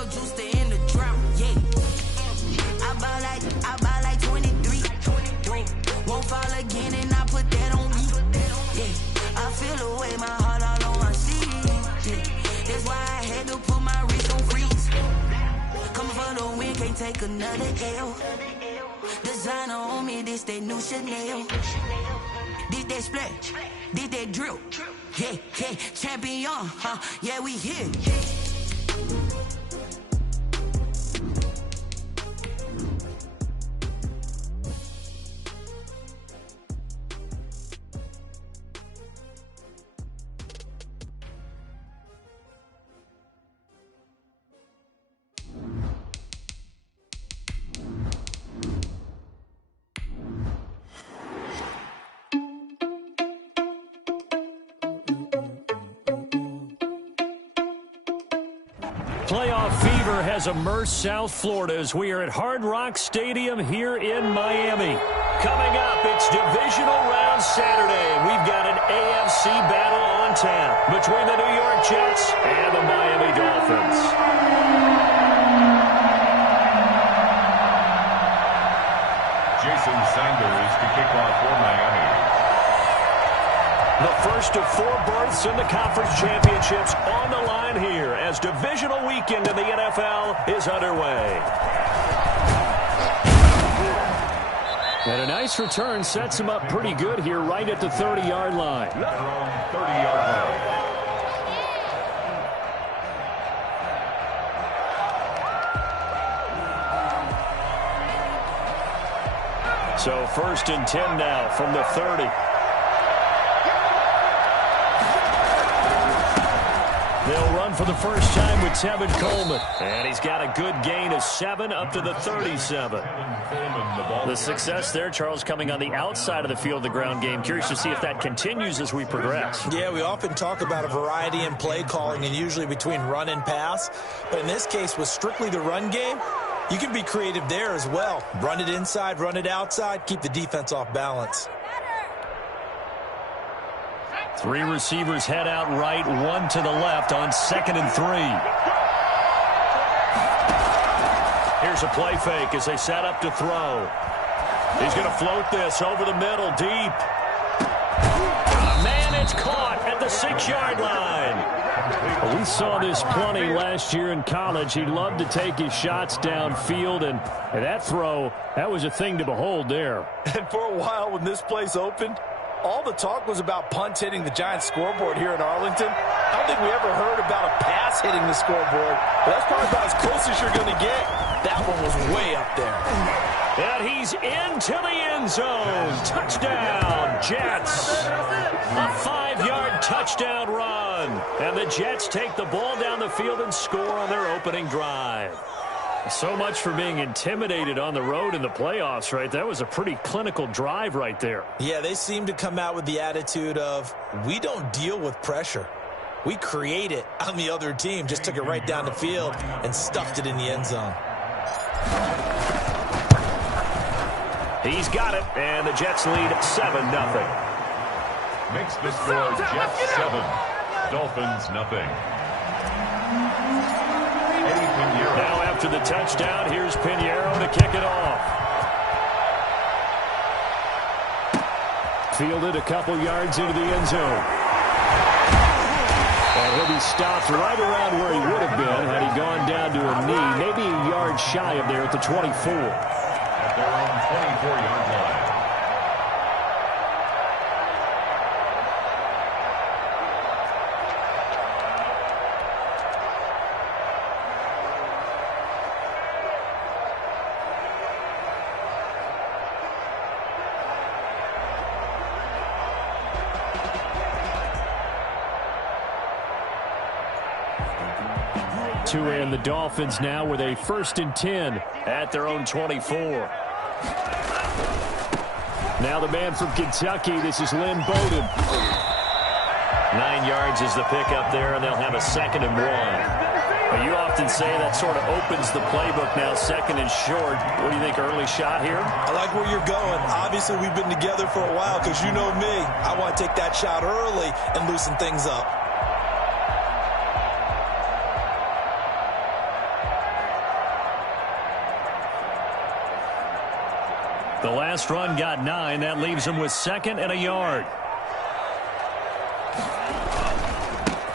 no juice to end the drought, yeah. I buy like 23. Won't fall again and I put that on me, yeah. I feel the way, my heart all on my sleeve, yeah. That's why I had to put my wrist on freeze. Coming for the win, can't take another L. Designer on me, this that new Chanel. This that splash, this that drill, yeah, yeah. Champion, yeah, we here. Playoff fever has immersed South Florida as we are at Hard Rock Stadium here in Miami. Coming up, it's divisional round Saturday. We've got an AFC battle on tap between the New York Jets and the Miami Dolphins. Jason Sanders to kick off for Miami. The first of 4 berths in the conference championships on the line here as divisional weekend in the NFL is underway. And a nice return sets him up pretty good here right at the 30-yard line. 30-yard line. So 1st and 10 now from the 30. They'll run for the first time with Tevin Coleman. And he's got a good gain of 7 up to the 37. The success there, Charles, coming on the outside of the field, the ground game. Curious to see if that continues as we progress. Yeah, we often talk about a variety in play calling and usually between run and pass. But in this case, with strictly the run game, you can be creative there as well. Run it inside, run it outside, keep the defense off balance. 3 receivers head out right, 1 to the left on 2nd and 3. Here's a play fake as they set up to throw. He's going to float this over the middle, deep. Man, it's caught at the 6-yard line. We saw this plenty last year in college. He loved to take his shots downfield, and that throw, that was a thing to behold there. And for a while when this place opened, all the talk was about punts hitting the Giants scoreboard here in Arlington. I don't think we ever heard about a pass hitting the scoreboard, but that's probably about as close as you're going to get. That one was way up there. And he's into the end zone. Touchdown, Jets. A 5-yard touchdown run. And the Jets take the ball down the field and score on their opening drive. So much for being intimidated on the road in the playoffs, right? That was a pretty clinical drive right there. Yeah, they seem to come out with the attitude of, we don't deal with pressure. We create it on the other team. Just took it right down the field and stuffed it in the end zone. He's got it, and the Jets lead 7-0. Makes the score Jets 7, Dolphins nothing. Now after the touchdown, here's Pinheiro to kick it off. Fielded a couple yards into the end zone. And he'll be stopped right around where he would have been had he gone down to a knee, maybe a yard shy of there at the 24. At their own 24-yard line. And the Dolphins now with a 1st and 10 at their own 24. Now the man from Kentucky, this is Lynn Bowden. 9 yards is the pickup there, and they'll have a 2nd and 1. Well, you often say that sort of opens the playbook now, 2nd and short. What do you think, early shot here? I like where you're going. Obviously, we've been together for a while because you know me. I want to take that shot early and loosen things up. The last run got 9. That leaves him with 2nd and a yard.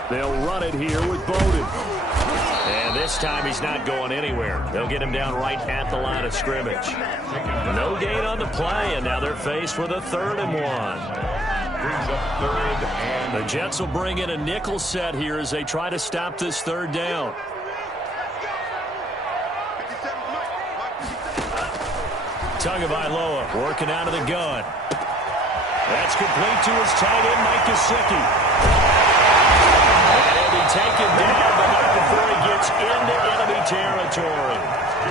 They'll run it here with Bowden. And this time he's not going anywhere. They'll get him down right at the line of scrimmage. No gain on the play, and now they're faced with a 3rd and 1. Brings up 3rd and... The Jets will bring in a nickel set here as they try to stop this 3rd down. Tagovailoa working out of the gun. That's complete to his tight end, Mike Gesicki. And he'll be taken down, but not before he gets into enemy territory.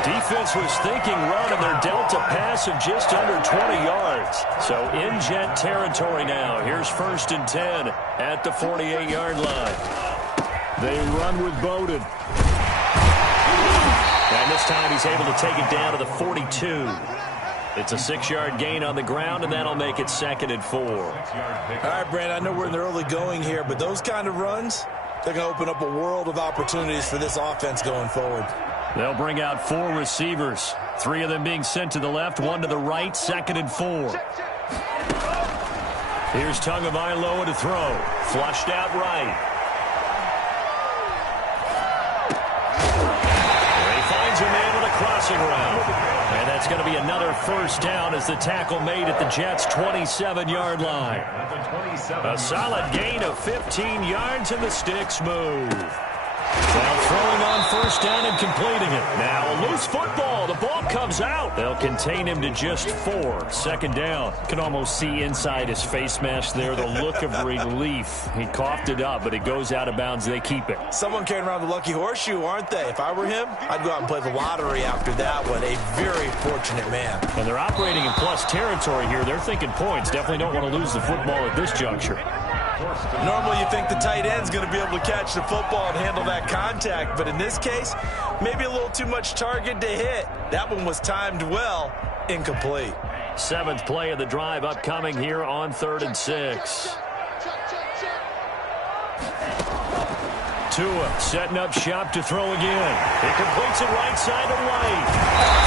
Defense was thinking run, and they're dealt a pass of just under 20 yards. So in Jet territory now. Here's 1st and 10 at the 48-yard line. They run with Bowden. And this time he's able to take it down to the 42. It's a 6-yard gain on the ground, and that'll make it 2nd and 4. All right, Brand, I know we're in the early going here, but those kind of runs, they're going to open up a world of opportunities for this offense going forward. They'll bring out 4 receivers, 3 of them being sent to the left, 1 to the right, 2nd and 4. Here's Tagovailoa to throw. Flushed out right. And he finds a man with a crossing route. And that's going to be another 1st down as the tackle made at the Jets' 27-yard line. A solid gain of 15 yards, and the sticks move. Now throwing on 1st down and completing it. Now a loose football. The ball comes out. They'll contain him to just 4. 2nd down. Can almost see inside his face mask there the look of relief. He coughed it up, but it goes out of bounds. They keep it. Someone carrying around the lucky horseshoe, aren't they? If I were him, I'd go out and play the lottery after that one. A very fortunate man. And they're operating in plus territory here. They're thinking points. Definitely don't want to lose the football at this juncture. Normally you think the tight end's going to be able to catch the football and handle that contact, but in this case, maybe a little too much target to hit. That one was timed well, incomplete. 7th play of the drive upcoming here on 3rd and 6. Tua setting up shop to throw again. He completes it right side to right.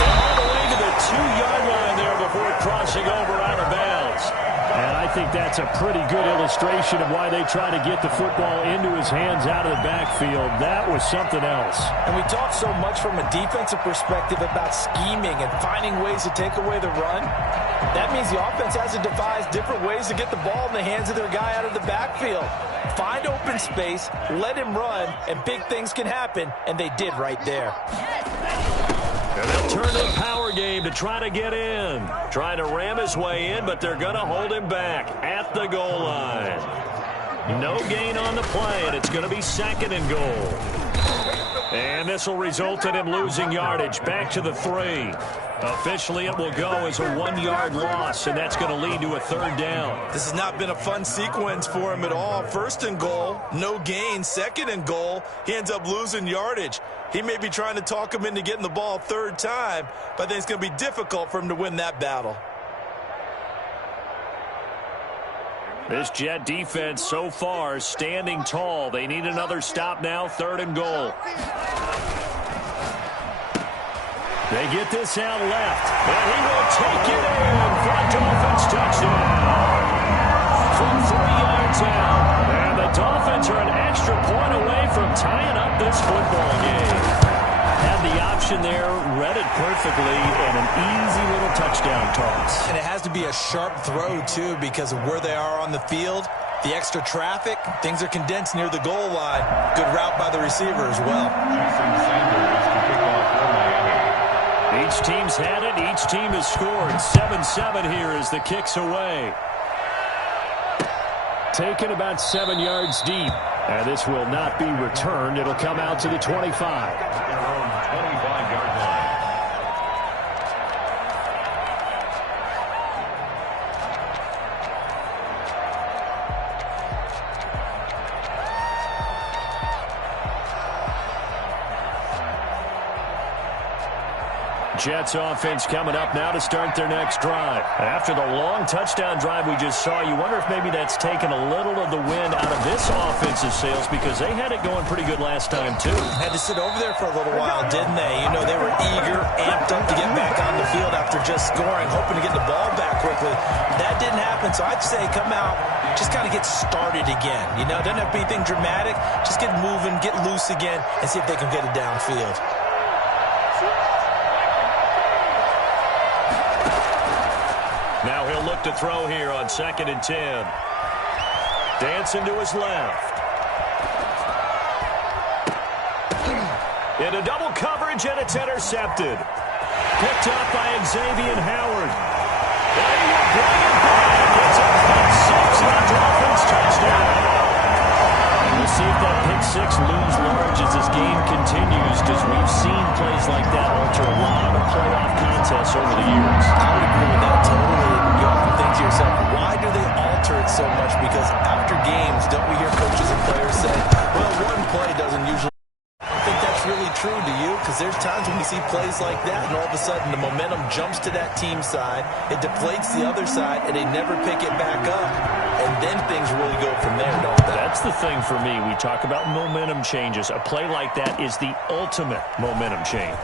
All the way to the 2-yard line there before crossing over out of bounds. And I think that's a pretty good illustration of why they try to get the football into his hands out of the backfield. That was something else. And we talk so much from a defensive perspective about scheming and finding ways to take away the run. That means the offense has to devise different ways to get the ball in the hands of their guy out of the backfield. Find open space, let him run, and big things can happen, and they did right there. And they'll turn the power game to try to get in. Trying to ram his way in, but they're going to hold him back at the goal line. No gain on the play, and it's going to be 2nd and goal. And this will result in him losing yardage back to the 3. Officially, it will go as a 1-yard loss, and that's going to lead to a 3rd down. This has not been a fun sequence for him at all. 1st and goal, no gain. 2nd and goal, he ends up losing yardage. He may be trying to talk him into getting the ball 3rd time, but I think it's going to be difficult for him to win that battle. This Jet defense so far standing tall. They need another stop now, 3rd and goal. They get this out left, and he will take it in for a Dolphins touchdown. From 3 yards out, and the Dolphins are an extra point away from tying up this football game. Had the option there, read it perfectly, and an easy little touchdown toss. And it has to be a sharp throw, too, because of where they are on the field. The extra traffic, things are condensed near the goal line. Good route by the receiver as well. Jason Sanders to kick off for Miami. Each team's had it. Each team has scored. 7-7 here as the kick's away. Taken about 7 yards deep. And this will not be returned. It'll come out to the 25. Their own 25-yard line. Jets offense coming up now to start their next drive. After the long touchdown drive we just saw, you wonder if maybe that's taken a little of the wind out of this offensive sails because they had it going pretty good last time, too. Had to sit over there for a little while, didn't they? You know, they were eager, amped up to get back on the field after just scoring, hoping to get the ball back quickly. That didn't happen, so I'd say come out, just kind of get started again. You know, doesn't have to be anything dramatic. Just get moving, get loose again, and see if they can get it downfield. Now he'll look to throw here on 2nd and 10. Dancing to his left. Into double coverage, and it's intercepted. Picked up by Xavier Howard. And he will bring it back. It's a pick six on a Dolphins touchdown. We'll see if that pick six looms large as this game continues, because we've seen plays like that alter a lot of playoff contests over the years. I would agree with that totally. You often think to yourself, why do they alter it so much? Because after games, don't we hear coaches and players say, well, one play doesn't usually... I don't think that's really true to you, because there's times when we see plays like that, and all of a sudden the momentum jumps to that team side, it deflates the other side, and they never pick it back up. And then things really go from there, don't they? That's the thing for me. We talk about momentum changes. A play like that is the ultimate momentum change.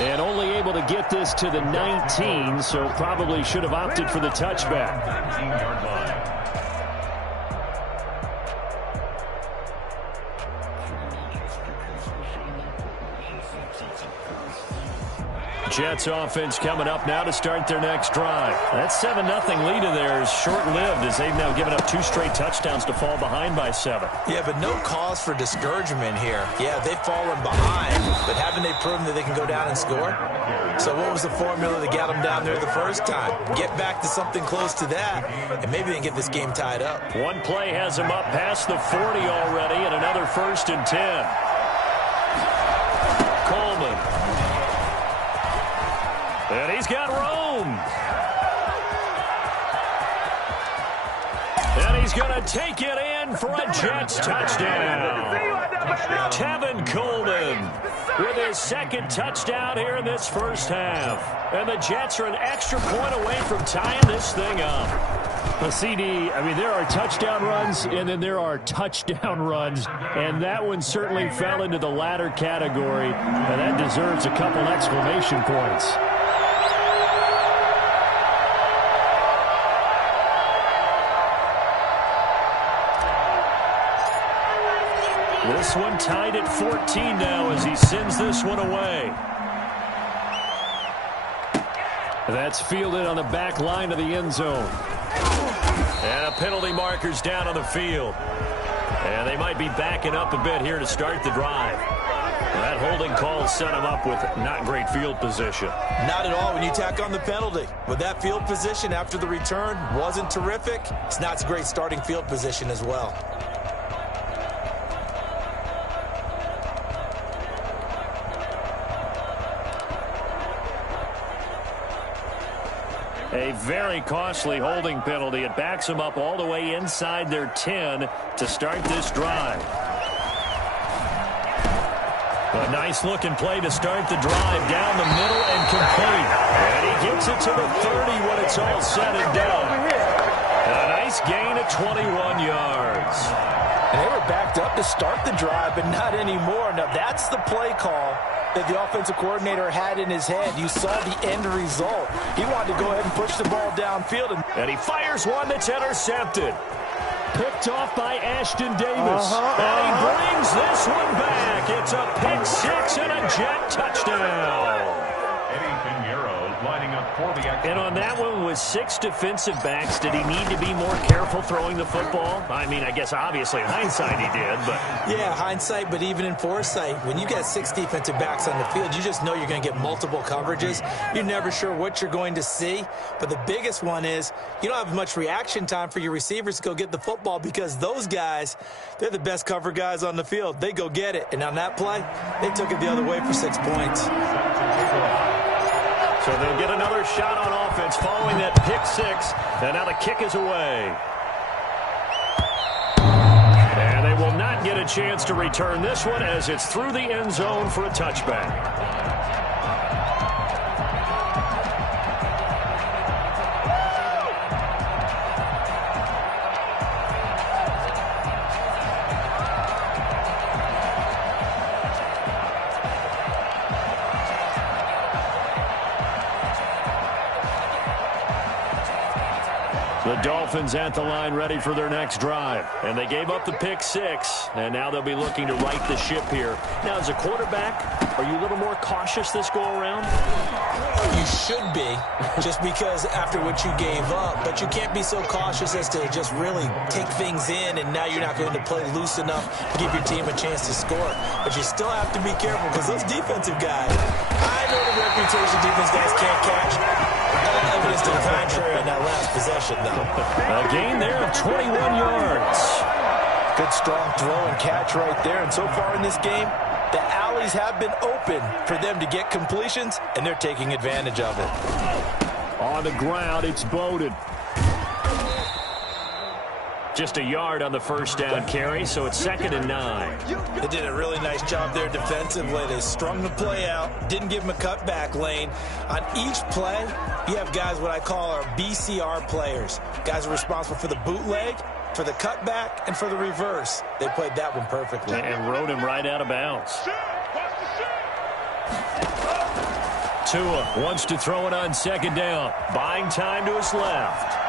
And only able to get this to the 19, so probably should have opted for the touchback. 19-yard line. Jets offense coming up now to start their next drive. That 7-0 lead of theirs short-lived as they've now given up 2 straight touchdowns to fall behind by 7. Yeah, but no cause for discouragement here. Yeah, they've fallen behind, but haven't they proven that they can go down and score? So what was the formula that got them down there the first time? Get back to something close to that, and maybe they can get this game tied up. One play has them up past the 40 already, and another 1st and 10. Coleman. And he's got room. And he's going to take it in for a Jets touchdown. Tevin Coleman with his 2nd touchdown here in this first half. And the Jets are an extra point away from tying this thing up. Well, CD, I mean, there are touchdown runs, and then there are touchdown runs, and that one certainly fell into the latter category, and that deserves a couple exclamation points. This one tied at 14 now as he sends this one away. That's fielded on the back line of the end zone. And a penalty marker's down on the field. And they might be backing up a bit here to start the drive. That holding call set him up with not great field position. Not at all when you tack on the penalty. With that field position after the return wasn't terrific, it's not a great starting field position as well. A very costly holding penalty. It backs them up all the way inside their 10 to start this drive. A nice-looking play to start the drive down the middle and complete. And he gets it to the 30 when it's all said and done. And a nice gain of 21 yards. And they were backed up to start the drive, but not anymore. Now, that's the play call that the offensive coordinator had in his head. You saw the end result. He wanted to go ahead and push the ball downfield. And he fires one that's intercepted. Picked off by Ashton Davis. And he brings this one back. It's a pick six and a Jet touchdown. Eddie Pinheiro lining up for the extra. And on that one with 6 defensive backs, did he need to be more careful throwing the football? I mean, I guess obviously in hindsight he did, but... Yeah, hindsight, but even in foresight, when you got 6 defensive backs on the field, you just know you're going to get multiple coverages. You're never sure what you're going to see. But the biggest one is you don't have much reaction time for your receivers to go get the football because those guys, they're the best cover guys on the field. They go get it. And on that play, they took it the other way for 6 points. So they'll get another shot on offense following that pick six. And now the kick is away. And they will not get a chance to return this one as it's through the end zone for a touchback. The Dolphins at the line ready for their next drive. And they gave up the pick 6, and now they'll be looking to right the ship here. Now, as a quarterback, are you a little more cautious this go-around? You should be, just because after what you gave up. But you can't be so cautious as to just really take things in, and now you're not going to play loose enough to give your team a chance to score. But you still have to be careful because those defensive guys, I know the reputation defense guys can't catch. All evidence to the contrary on that last possession, though. A gain there of 21 yards. Good strong throw and catch right there. And so far in this game, the alleys have been open for them to get completions, and they're taking advantage of it. On the ground, it's Bowden. Just a yard on the first down carry, so it's 2nd and 9. They did a really nice job there defensively. They strung the play out, didn't give them a cutback lane. On each play, you have guys what I call our BCR players. Guys are responsible for the bootleg, for the cutback, and for the reverse. They played that one perfectly. And rode him right out of bounds. Tua wants to throw it on 2nd down. Buying time to his left.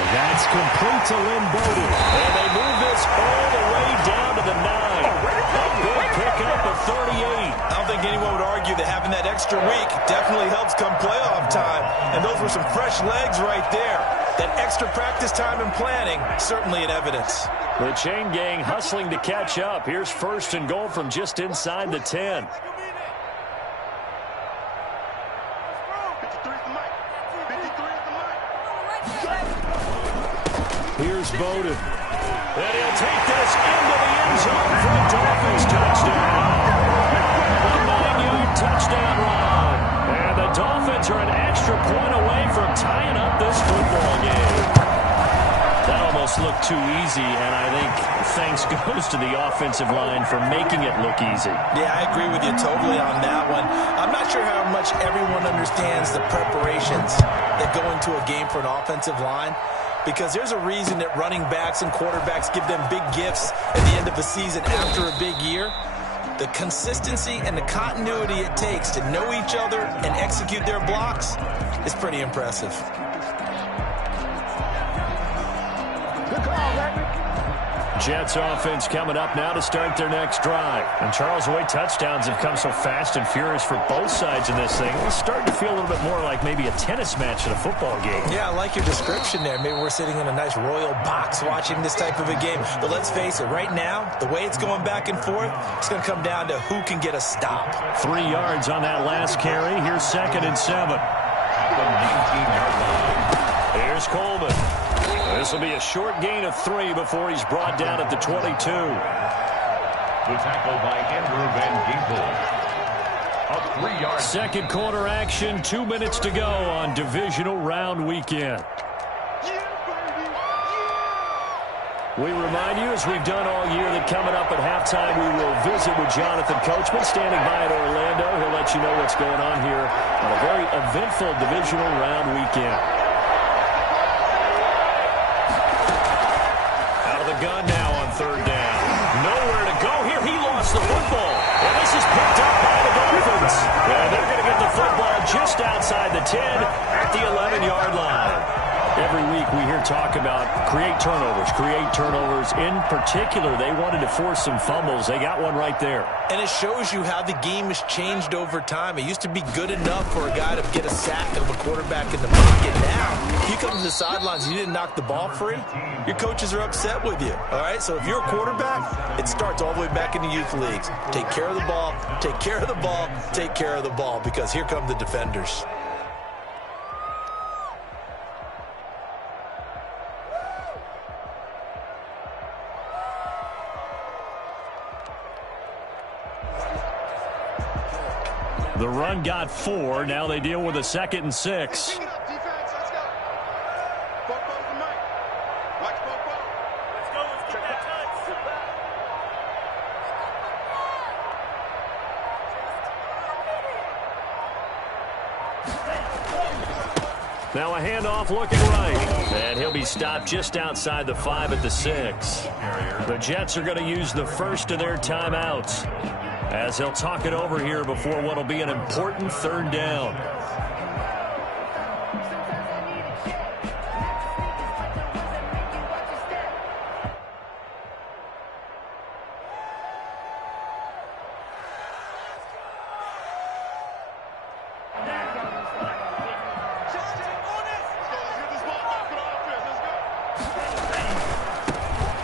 That's complete to Lynn Bowden. And they move this all the way down to the 9. A big pickup of 38. I don't think anyone would argue that having that extra week definitely helps come playoff time. And those were some fresh legs right there. That extra practice time and planning, certainly in evidence. The chain gang hustling to catch up. Here's 1st and goal from just inside the 10. Here's Bowden. And he'll take this into the end zone for a Dolphins touchdown. A 9-yard touchdown run. And the Dolphins are an extra point away from tying up this football game. That almost looked too easy, and I think thanks goes to the offensive line for making it look easy. Yeah, I agree with you totally on that one. I'm not sure how much everyone understands the preparations that go into a game for an offensive line. Because there's a reason that running backs and quarterbacks give them big gifts at the end of the season after a big year. The consistency and the continuity it takes to know each other and execute their blocks is pretty impressive. Jets offense coming up now to start their next drive. And Charles, the way touchdowns have come so fast and furious for both sides in this thing, it's starting to feel a little bit more like maybe a tennis match at a football game. Yeah, I like your description there. Maybe we're sitting in a nice royal box watching this type of a game. But let's face it, right now, the way it's going back and forth, it's going to come down to who can get a stop. 3 yards on that last carry. Here's 2nd and 7. Here's Coleman. This will be a short gain of 3 before he's brought down at the 22. The tackle by Andrew Van Ginkel. A 3-yard. Second quarter action, 2 minutes to go on divisional round weekend. We remind you, as we've done all year, that coming up at halftime, we will visit with Jonathan Coachman, standing by at Orlando. He'll let you know what's going on here on a very eventful divisional round weekend. Gun now on 3rd down. Nowhere to go here. He lost the football. And this is picked up by the Dolphins. And they're going to get the football just outside the 10 at the 11-yard line. Every week we hear talk about create turnovers. In particular, they wanted to force some fumbles. They got one right there. And it shows you how the game has changed over time. It used to be good enough for a guy to get a sack of a quarterback in the pocket. Now, you come to the sidelines and you didn't knock the ball free, your coaches are upset with you. All right, so if you're a quarterback, it starts all the way back in the youth leagues. Take care of the ball, take care of the ball, take care of the ball, because here come the defenders. The run got 4. Now they deal with a 2nd and 6. Now a handoff looking right. And he'll be stopped just outside the 5 at the 6. The Jets are going to use the first of their timeouts as they'll talk it over here before what will be an important 3rd down.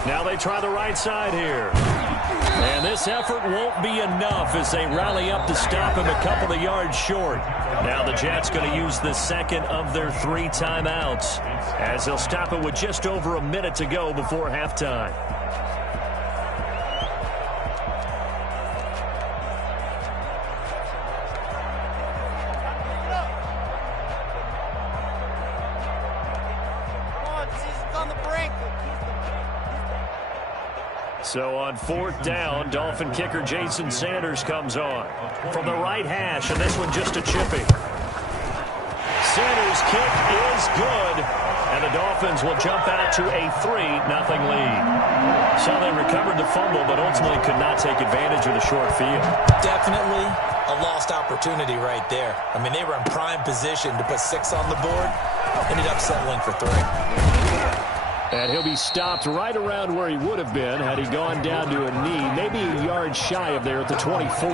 Now they try the right side here. And this effort won't be enough as they rally up to stop him a couple of yards short. Now the Jets going to use the second of their 3 timeouts as they'll stop it with just over a minute to go before halftime. So on 4th down, Dolphin kicker Jason Sanders comes on from the right hash, and this one just a chipping. Sanders' kick is good, and the Dolphins will jump out to a 3-0 lead. So they recovered the fumble, but ultimately could not take advantage of the short field. Definitely a lost opportunity right there. I mean, they were in prime position to put 6 on the board, ended up settling for 3. And he'll be stopped right around where he would have been had he gone down to a knee, maybe a yard shy of there at the 24.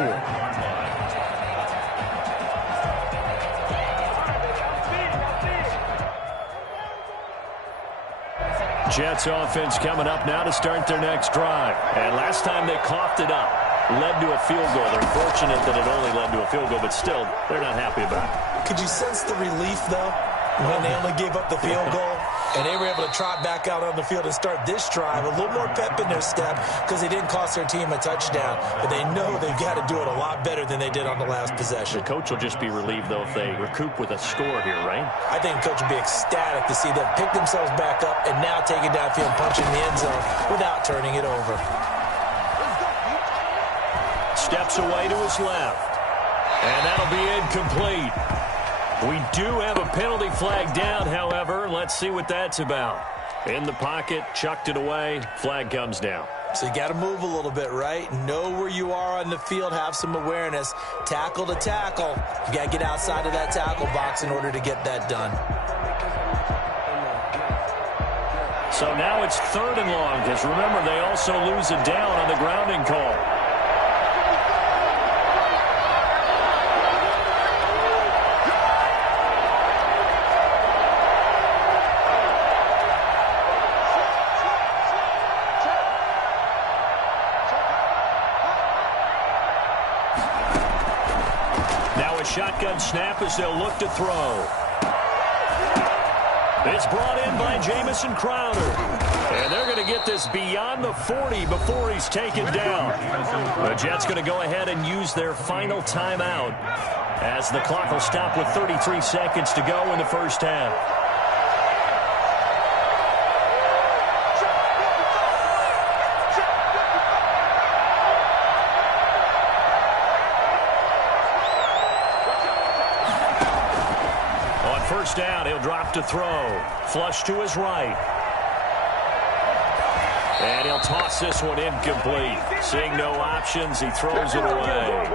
Jets offense coming up now to start their next drive. And last time they coughed it up, led to a field goal. They're fortunate that it only led to a field goal, but still, they're not happy about it. Could you sense the relief, though, when they only gave up the field goal? And they were able to trot back out on the field and start this drive. A little more pep in their step because they didn't cost their team a touchdown. But they know they've got to do it a lot better than they did on the last possession. The coach will just be relieved, though, if they recoup with a score here, right? I think the coach will be ecstatic to see them pick themselves back up and now take it downfield, punching the end zone without turning it over. Steps away to his left. And that'll be incomplete. We do have a penalty flag down, however. Let's see what that's about. In the pocket, chucked it away, flag comes down. So you got to move a little bit, right? Know where you are on the field, have some awareness. Tackle to tackle. You got to get outside of that tackle box in order to get that done. So now it's 3rd and long, because remember, they also lose a down on the grounding call. Shotgun snap as they'll look to throw. It's brought in by Jamison Crowder. And they're going to get this beyond the 40 before he's taken down. The Jets going to go ahead and use their final timeout as the clock will stop with 33 seconds to go in the first half. First down, he'll drop to throw. Flush to his right. And he'll toss this one incomplete. Seeing no options, he throws it away.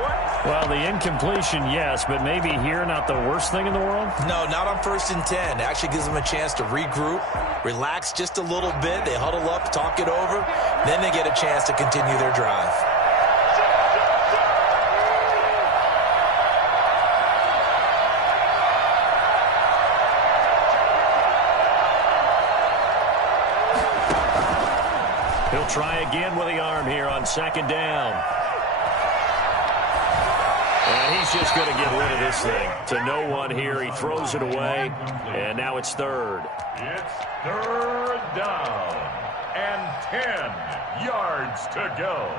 Well, the incompletion, yes, but maybe here not the worst thing in the world? No, not on 1st and 10. It actually gives them a chance to regroup, relax just a little bit. They huddle up, talk it over. Then they get a chance to continue their drive. He'll try again with the arm here on 2nd down. And he's just going to get rid of this thing. To no one here. He throws it away. And now it's 3rd. It's 3rd down and 10 yards to go.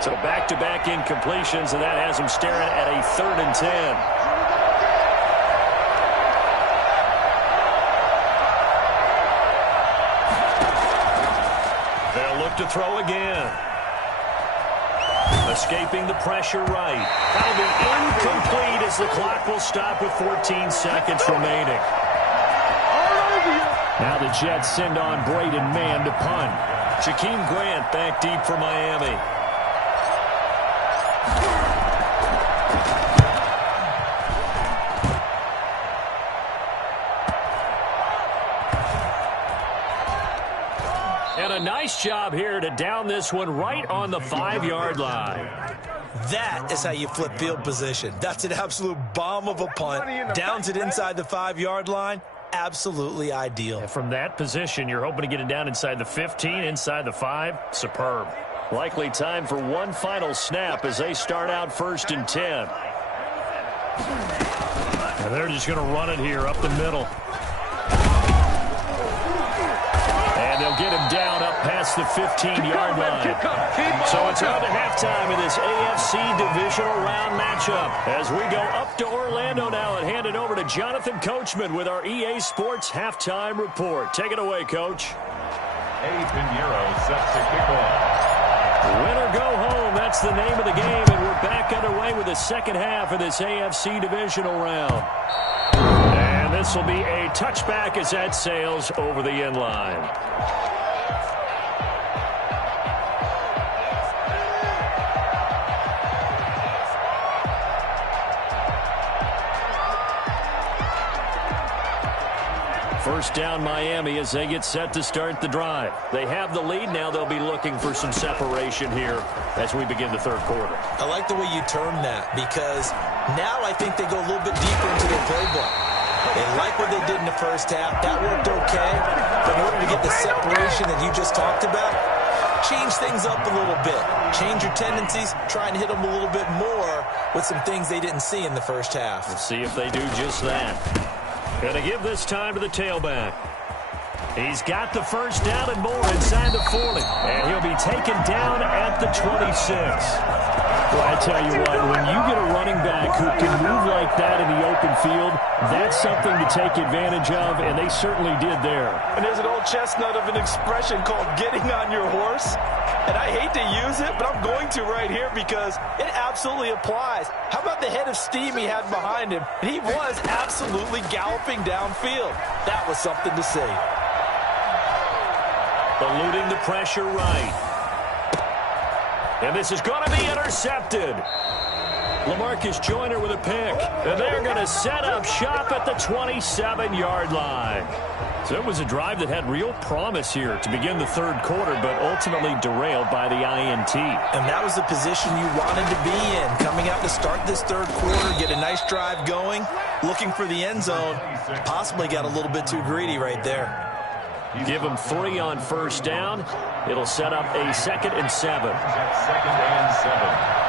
So back-to-back incompletions, and that has him staring at a 3rd and 10. back to throw again. Escaping the pressure right. That'll be incomplete as the clock will stop with 14 seconds remaining. Now the Jets send on Braden Mann to punt. Jakeem Grant back deep for Miami. And a nice job here to down this one right on the 5-yard line. That is how you flip field position. That's an absolute bomb of a punt. Downs it inside the 5-yard line. Absolutely ideal. And from that position, you're hoping to get it down inside the 15, inside the 5. Superb. Likely time for one final snap as they start out 1st and 10. And they're just going to run it here up the middle. And they'll get him down up past the 15-yard line. So it's on to halftime in this AFC divisional round matchup as we go up to Orlando now and hand it over to Jonathan Coachman with our EA Sports halftime report. Take it away, Coach. Pinheiro set to kick off. Win or go home, that's the name of the game, and we're back underway with the second half of this AFC divisional round. And this will be a touchback as that sails over the end line. First down Miami as they get set to start the drive. They have the lead. Now they'll be looking for some separation here as we begin the third quarter. I like the way you term that because now I think they go a little bit deeper into their playbook. They like what they did in the first half. That worked okay. But in order to get the separation that you just talked about, change things up a little bit. Change your tendencies. Try and hit them a little bit more with some things they didn't see in the first half. Let's see if they do just that. Going to give this time to the tailback. He's got the first down and more inside the 40. And he'll be taken down at the 26. Well, I tell you what, when you get a running back who can move like that in the open field, that's something to take advantage of, and they certainly did there. And there's an old chestnut of an expression called getting on your horse. And I hate to use it, but I'm going to right here because it absolutely applies. How about the head of steam he had behind him? He was absolutely galloping downfield. That was something to see. Eluding the pressure right. And this is going to be intercepted. LaMarcus Joyner with a pick. And they're going to set up shop at the 27-yard line. So it was a drive that had real promise here to begin the third quarter, but ultimately derailed by the INT. And that was the position you wanted to be in. Coming out to start this third quarter, get a nice drive going, looking for the end zone. Possibly got a little bit too greedy right there. Give them 3 on first down. It'll set up a 2nd and 7. 2nd and 7.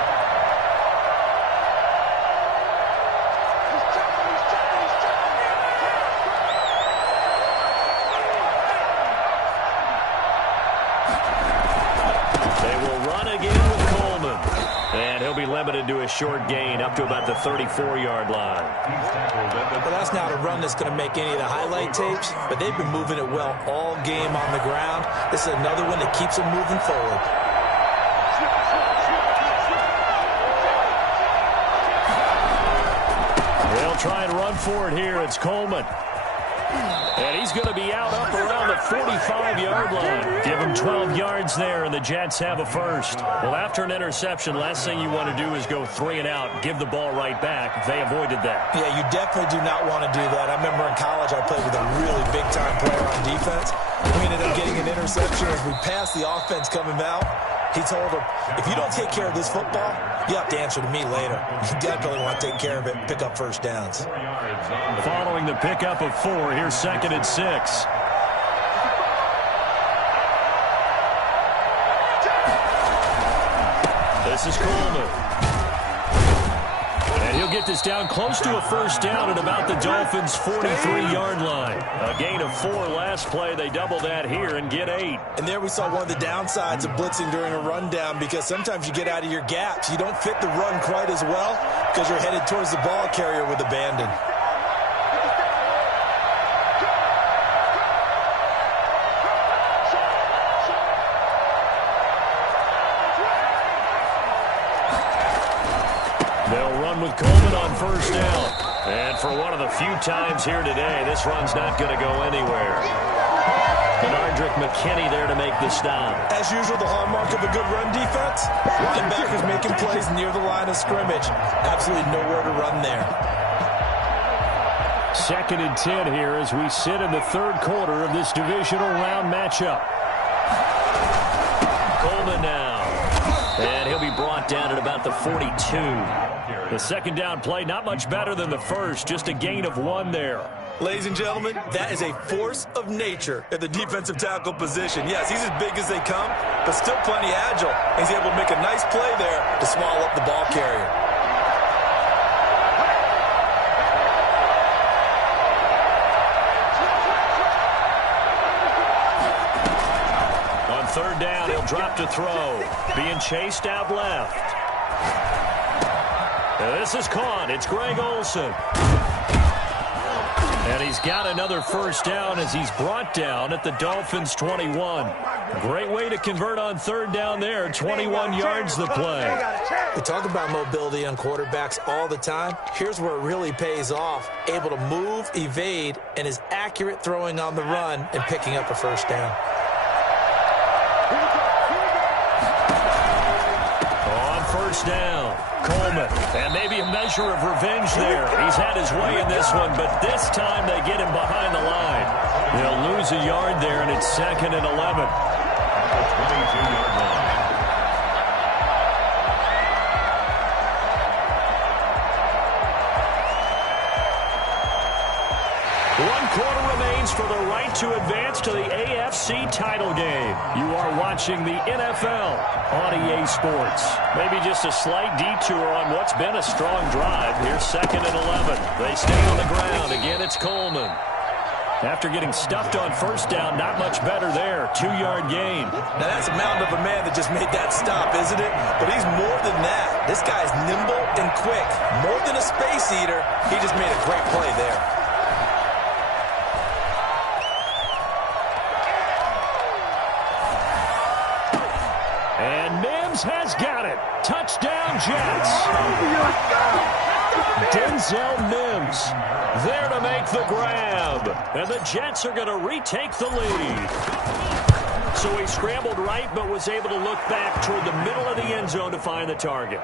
Limited to a short gain up to about the 34-yard line. Well, that's not a run that's going to make any of the highlight tapes, but they've been moving it well all game on the ground. This is another one that keeps them moving forward. They'll try and run for it here. It's Coleman. And he's going to be out up around the 45-yard line. Give him 12 yards there, and the Jets have a first. Well, after an interception, last thing you want to do is go 3 and out, give the ball right back. They avoided that. Yeah, you definitely do not want to do that. I remember in college I played with a really big-time player on defense. We ended up getting an interception as we passed the offense coming out. He told him, if you don't take care of this football, you have to answer to me later. You definitely want to take care of it and pick up first downs. Following the pickup of 4, here's 2nd and 6. This is Coleman. And he'll get this down close to a first down at about the Dolphins' 43-yard line. A gain of 4 last play. They double that here and get 8. And there we saw one of the downsides of blitzing during a rundown because sometimes you get out of your gaps. You don't fit the run quite as well because you're headed towards the ball carrier with abandon. with Coleman on first down. And for one of the few times here today, this run's not going to go anywhere. Benardrick McKinney there to make the stop. As usual, the hallmark of a good run defense, linebackers making plays near the line of scrimmage. Absolutely nowhere to run there. 2nd and 10 here as we sit in the third quarter of this divisional round matchup. Coleman now. And he'll be brought down at about the 42. The second down play, not much better than the first, just a gain of 1 there. Ladies and gentlemen, that is a force of nature at the defensive tackle position. Yes, he's as big as they come, but still plenty agile. He's able to make a nice play there to swallow up the ball carrier. On 3rd down, he'll drop to throw. Being chased out left. This is caught. It's Greg Olsen. And he's got another first down as he's brought down at the Dolphins' 21. Great way to convert on 3rd down there. 21 yards the play. We talk about mobility on quarterbacks all the time. Here's where it really pays off. Able to move, evade, and is accurate throwing on the run and picking up a first down. On 1st down, Coleman. And maybe a measure of revenge there. He's had his way in this one, but this time they get him behind the line. They'll lose a yard there, and it's 2nd and 11. 22-yard line. One quarter remains for the right to advance to the AFC title game. You are watching the NFL on EA Sports. Maybe just a slight detour on what's been a strong drive. Here's 2nd and 11. They stay on the ground. Again, it's Coleman. After getting stuffed on 1st down, not much better there. 2-yard gain. Now that's a mountain of a man that just made that stop, isn't it? But he's more than that. This guy's nimble and quick. More than a space eater, he just made a great play there. And Mims has got it. Touchdown, Jets. Denzel Mims there to make the grab. And the Jets are going to retake the lead. So he scrambled right, but was able to look back toward the middle of the end zone to find the target.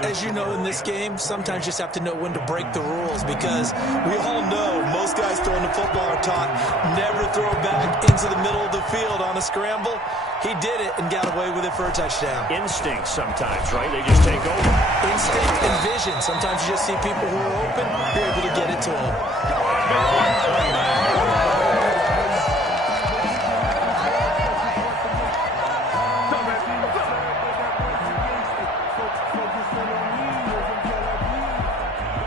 As you know in this game, sometimes you just have to know when to break the rules because we all know most guys throwing the football are taught never throw back into the middle of the field on a scramble. He did it and got away with it for a touchdown. Instinct sometimes, right? They just take over. Instinct and vision. Sometimes you just see people who are open, you're able to get it to them.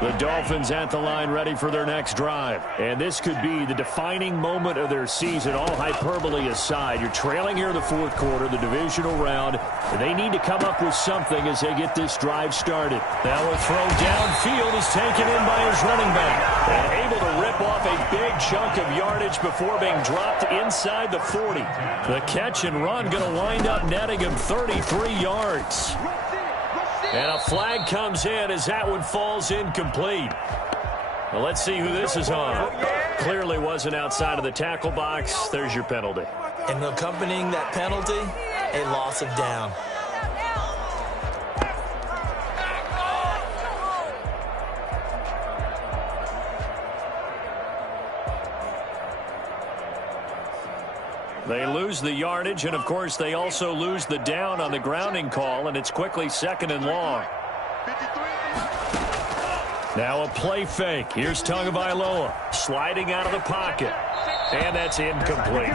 The Dolphins at the line ready for their next drive. And this could be the defining moment of their season, all hyperbole aside. You're trailing here in the 4th quarter, the divisional round. And they need to come up with something as they get this drive started. Now a throw downfield is taken in by his running back. And able to rip off a big chunk of yardage before being dropped inside the 40. The catch and run going to wind up netting him 33 yards. And a flag comes in as that one falls incomplete. Well, let's see who this is on. Clearly wasn't outside of the tackle box. There's your penalty. And accompanying that penalty, a loss of down. They lose the yardage, and, of course, they also lose the down on the grounding call, and it's quickly 2nd and long. Now a play fake. Here's Tagovailoa sliding out of the pocket, and that's incomplete.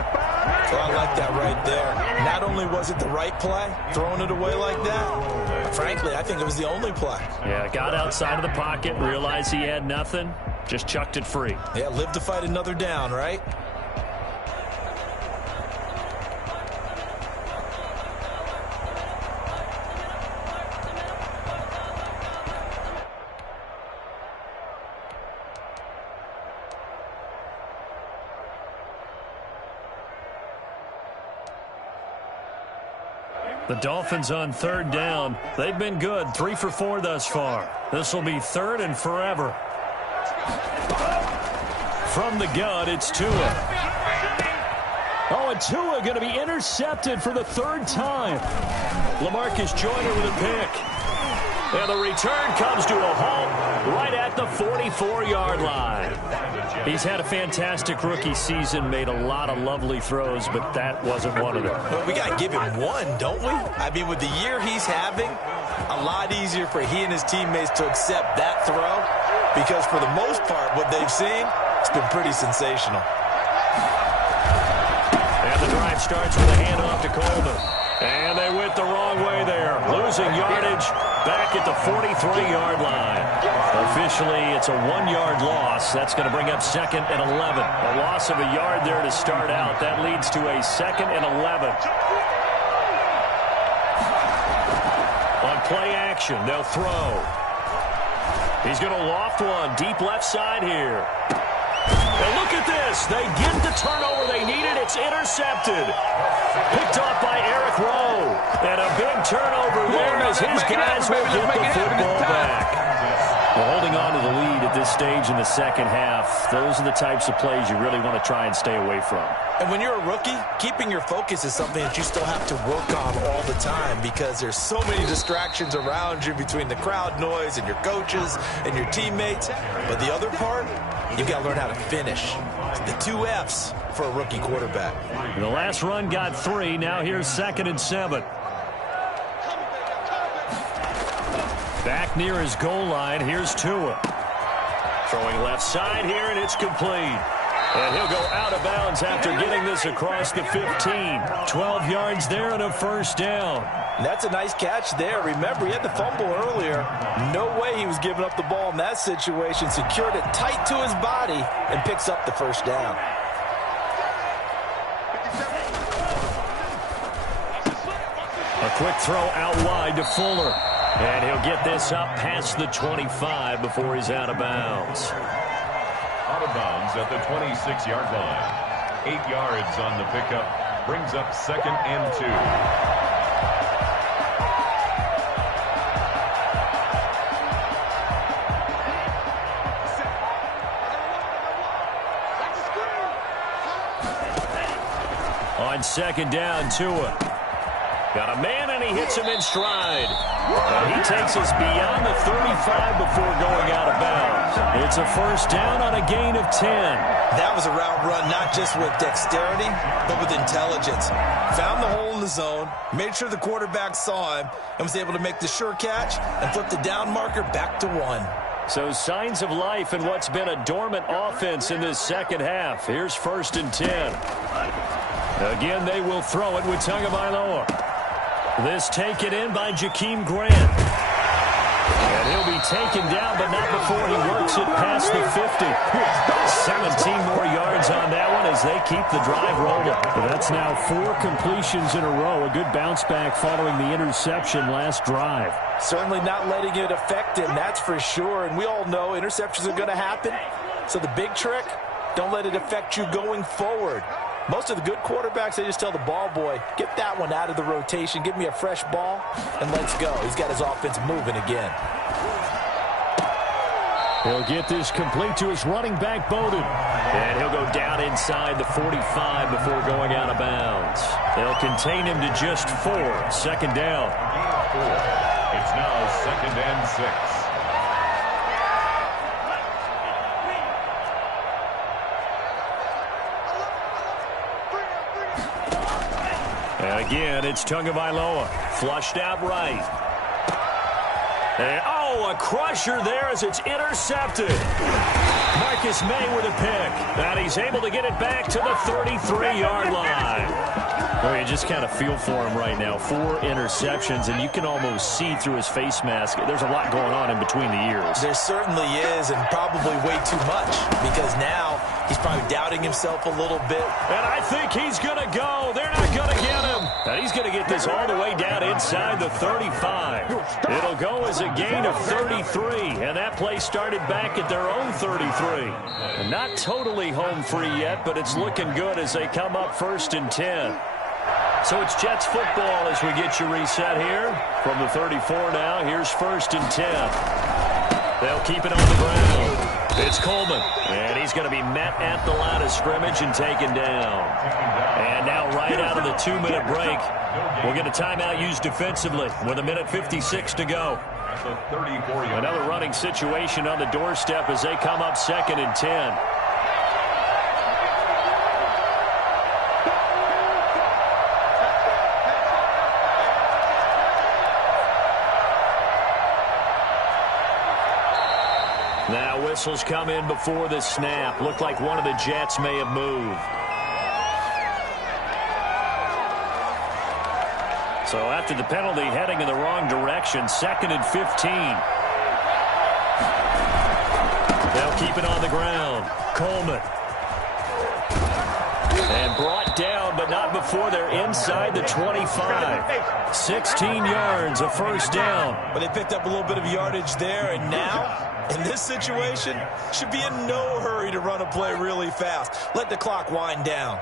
So I like that right there. Not only was it the right play, throwing it away like that, frankly, I think it was the only play. Yeah, got outside of the pocket, realized he had nothing, just chucked it free. Yeah, live to fight another down, right? The Dolphins on third down. They've been good, 3 for 4 thus far. This will be third and forever. From the gun, it's Tua. Oh, and Tua going to be intercepted for the third time. LaMarcus Joyner with a pick. And the return comes to a halt right at the 44-yard line. He's had a fantastic rookie season, made a lot of lovely throws, but that wasn't one of them. Well, we got to give him one, don't we? I mean, with the year he's having, a lot easier for he and his teammates to accept that throw because for the most part, what they've seen, it's been pretty sensational. And the drive starts with a handoff to Coleman. And they went the wrong way there, losing yardage back at the 43-yard line. Officially, it's a 1-yard loss. That's going to bring up 2nd and 11. A loss of a yard there to start out. That leads to a 2nd and 11. On play action, they'll throw. He's going to loft one deep left side here. And look at this. They get the turnover they needed. It's intercepted. Picked off by Eric Rowe. And a big turnover there as his guys will get the football back. Well, holding on to the lead at this stage in the second half, those are the types of plays you really want to try and stay away from. And when you're a rookie, keeping your focus is something that you still have to work on all the time because there's so many distractions around you between the crowd noise and your coaches and your teammates. But the other part, you've got to learn how to finish. The 2 F's for a rookie quarterback. The last run got 3. Now here's 2nd and 7. Back near his goal line, here's Tua. Throwing left side here, and it's complete. And he'll go out of bounds after getting this across the 15. 12 yards there and a first down. And that's a nice catch there. Remember, he had the fumble earlier. No way he was giving up the ball in that situation. Secured it tight to his body and picks up the first down. A quick throw out wide to Fuller. And he'll get this up past the 25 before he's out of bounds. Out of bounds at the 26-yard line. 8 yards on the pickup. Brings up 2nd and 2. On 2nd down, Tua. Got a man, and he hits him in stride. And he takes us beyond the 35 before going out of bounds. It's a first down on a gain of 10. That was a route run not just with dexterity, but with intelligence. Found the hole in the zone, made sure the quarterback saw him, and was able to make the sure catch and flip the down marker back to 1. So signs of life in what's been a dormant offense in this second half. Here's 1st and 10. Again, they will throw it with Tagovailoa. This taken in by Jakeem Grant. And he'll be taken down, but not before he works it past the 50. 17 more yards on that one as they keep the drive rolling. That's now 4 completions in a row. A good bounce back following the interception last drive. Certainly not letting it affect him, that's for sure. And we all know interceptions are going to happen. So the big trick, don't let it affect you going forward. Most of the good quarterbacks, they just tell the ball boy, get that one out of the rotation, give me a fresh ball, and let's go. He's got his offense moving again. He'll get this complete to his running back, Bowden. And he'll go down inside the 45 before going out of bounds. They'll contain him to just 4. 2nd down. It's now 2nd and 6. And again, it's Tagovailoa. Flushed out right. And, a crusher there as it's intercepted. Marcus May with a pick. And he's able to get it back to the 33-yard line. Well, you just kind of feel for him right now. 4 interceptions, and you can almost see through his face mask. There's a lot going on in between the ears. There certainly is, and probably way too much, because now he's probably doubting himself a little bit. And I think he's going to go. They're not going to get him. And he's going to get this all the way down inside the 35. It'll go as a gain of 33, and that play started back at their own 33. And not totally home free yet, but it's looking good as they come up 1st and 10. So it's Jets football as we get you reset here. From the 34 now, here's 1st and 10. They'll keep it on the ground. It's Coleman, and he's going to be met at the line of scrimmage and taken down. And now right out of the 2-minute break, we'll get a timeout used defensively with 1:56 to go. Another running situation on the doorstep as they come up 2nd and 10. Now whistles come in before the snap. Looked like one of the Jets may have moved. So after the penalty, heading in the wrong direction, 2nd and 15. They'll keep it on the ground. Coleman. And brought down, but not before they're inside the 25. 16 yards, a 1st down. But they picked up a little bit of yardage there, and now, in this situation, should be in no hurry to run a play really fast. Let the clock wind down.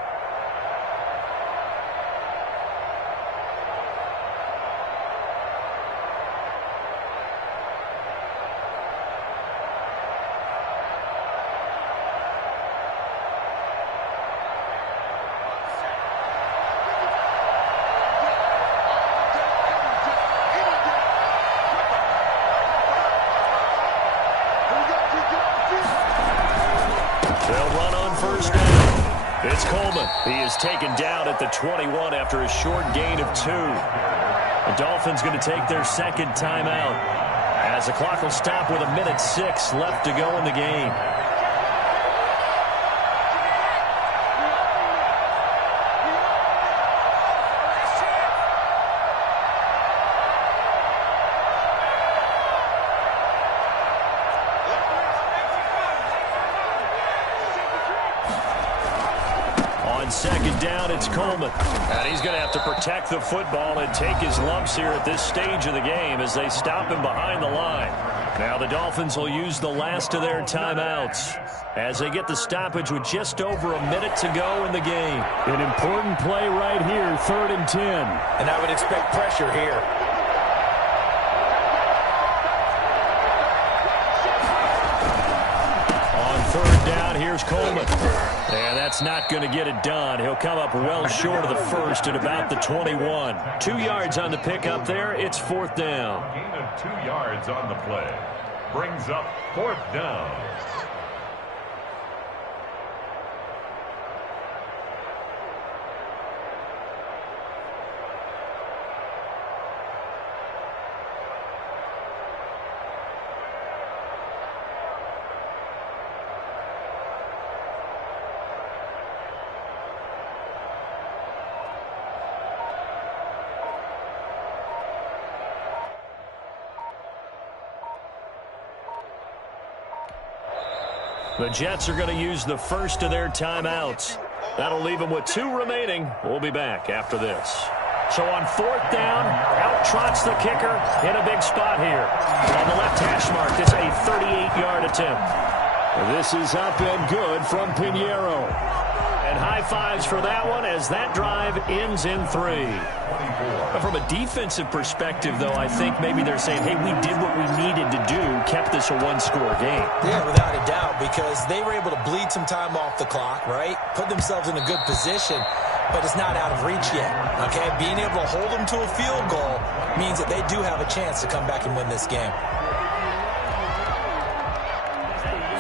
It's Coleman. He is taken down at the 21 after a short gain of 2. The Dolphins going to take their 2nd timeout as the clock will stop with 1:06 left to go in the game. Second down, it's Coleman. And he's going to have to protect the football and take his lumps here at this stage of the game as they stop him behind the line. Now the Dolphins will use the last of their timeouts as they get the stoppage with just over 1 minute to go in the game. An important play right here, 3rd and 10. And I would expect pressure here. On 3rd down, here's Coleman. And that's not going to get it done. He'll come up well short of the 1st at about the 21. 2 yards on the pickup there. It's 4th down. Gain of 2 yards on the play. Brings up 4th down. The Jets are going to use the 1st of their timeouts. That'll leave them with 2 remaining. We'll be back after this. So on 4th down, out trots the kicker in a big spot here. On the left hash mark, it's a 38-yard attempt. This is up and good from Pinheiro. And high fives for that one as that drive ends in 3. But from a defensive perspective, though, I think maybe they're saying, hey, we did what we needed to do, kept this a 1-score game. Yeah, without a doubt, because they were able to bleed some time off the clock, right? Put themselves in a good position, but it's not out of reach yet, okay? Being able to hold them to a field goal means that they do have a chance to come back and win this game.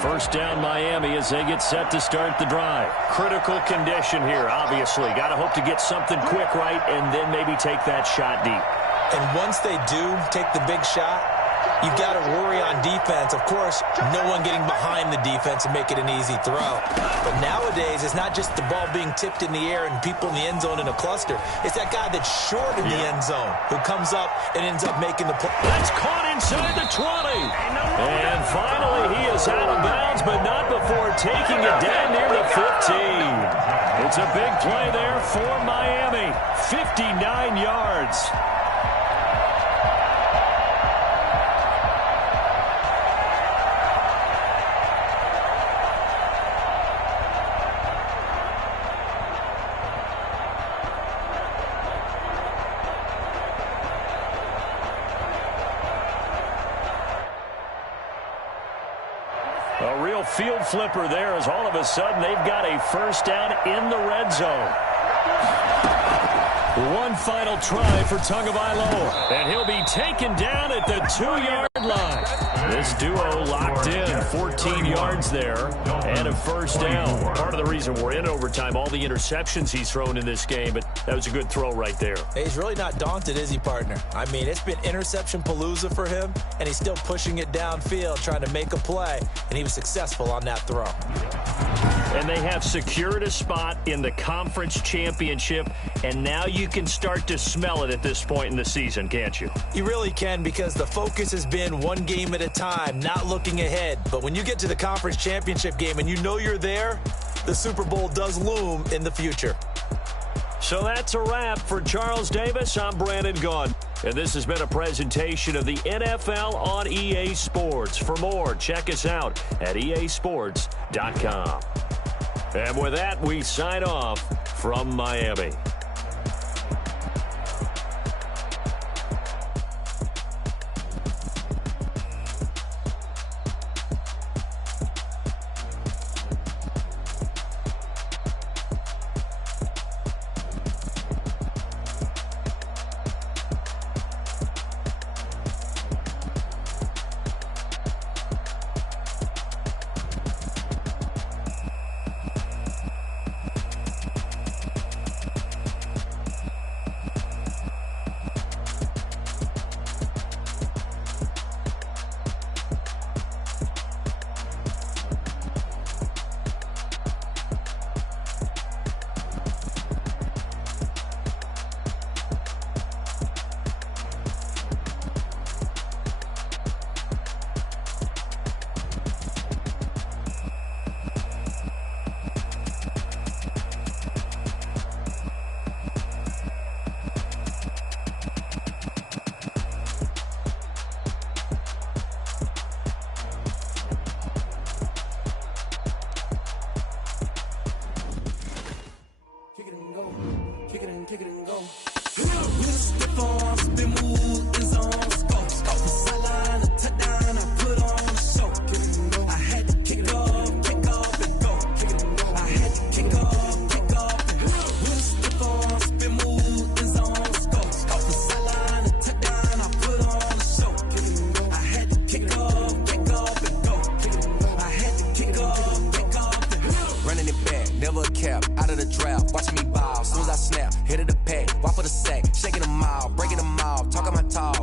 1st down Miami as they get set to start the drive. Critical condition here, obviously. Got to hope to get something quick right and then maybe take that shot deep. And once they do take the big shot, you've got to worry on defense. Of course, no one getting behind the defense and make it an easy throw. But nowadays, it's not just the ball being tipped in the air and people in the end zone in a cluster. It's that guy that's short in the end zone who comes up and ends up making the play. That's caught inside the 20. And finally, he is out of bounds, but not before taking it down near the 15. It's a big play there for Miami. 59 yards. A real field flipper there as all of a sudden they've got a first down in the red zone. One final try for Tagovailoa, and he'll be taken down at the 2-yard line. This duo locked in, 14 yards there, and a first down. Part of the reason we're in overtime, all the interceptions he's thrown in this game, but that was a good throw right there. He's really not daunted, is he, partner? I mean, it's been interception palooza for him, and he's still pushing it downfield, trying to make a play, and he was successful on that throw. And they have secured a spot in the conference championship, and now you can start to smell it at this point in the season, can't you? You really can, because the focus has been one game at a time, not looking ahead. But when you get to the conference championship game and you know you're there, the Super Bowl does loom in the future. So that's a wrap for Charles Davis. I'm Brandon Gaudin, and this has been a presentation of the NFL on EA Sports. For more, check us out at easports.com. And with that, we sign off from Miami.